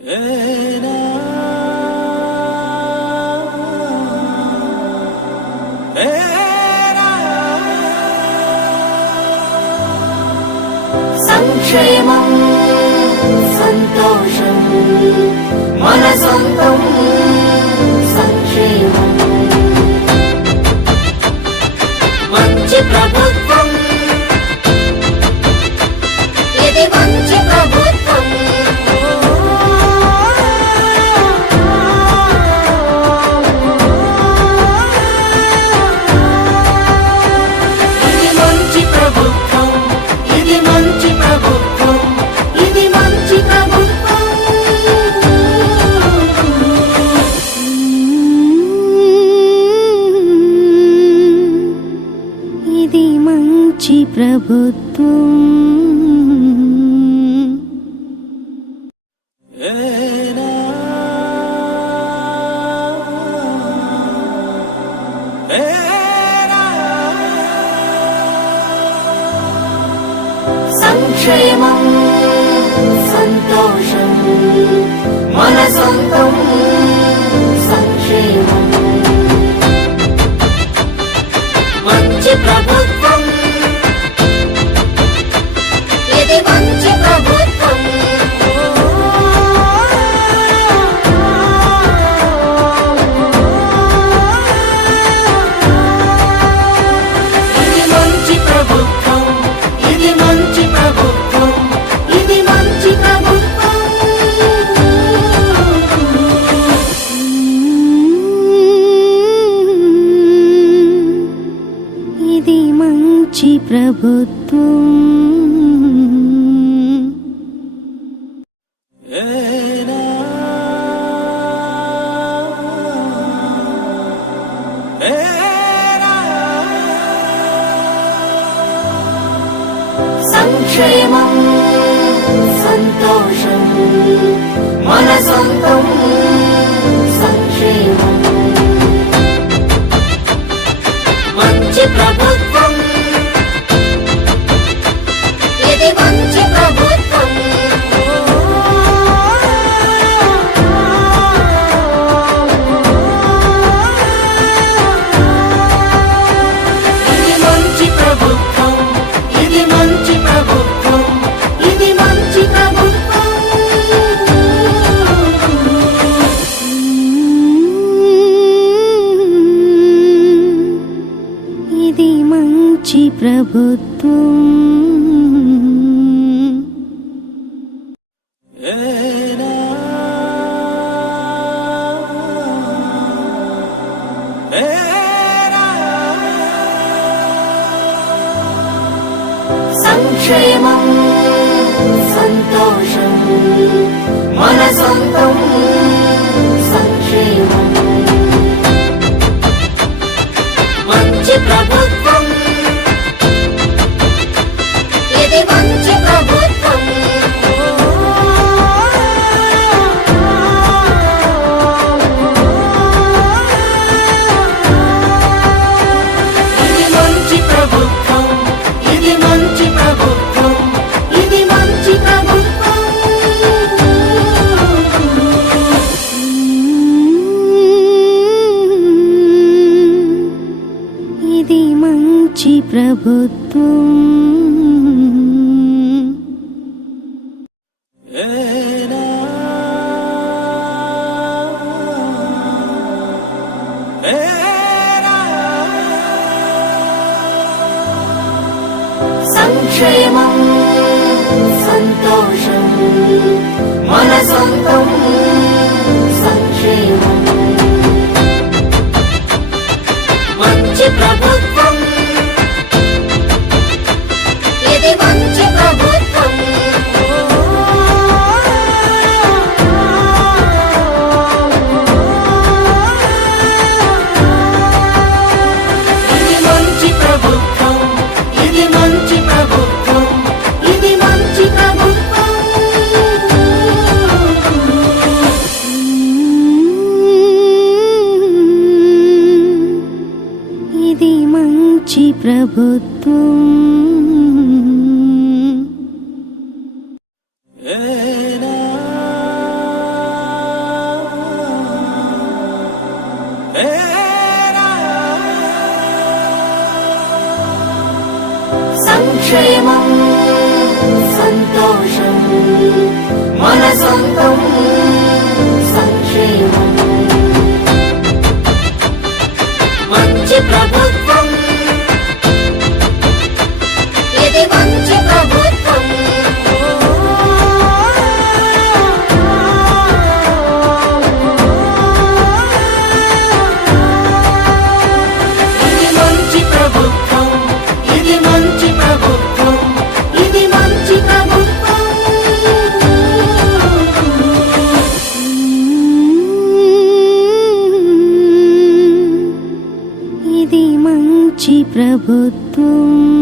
సంక్షేమం సంతోషం మన సొంతం. ప్రభుత్వం. సంక్షేమం సంతోషం మన ప్రభుత్వం. మంచి ప్రభుత్వం. సంక్షేమం మంచి ప్రభుత్వం. సంక్షేమం సంతోషం. మంచి ప్రభుత్వం. సంతోషం మన సొంతం. సంక్షేమం. ఇది మంచి ప్రభుత్వం.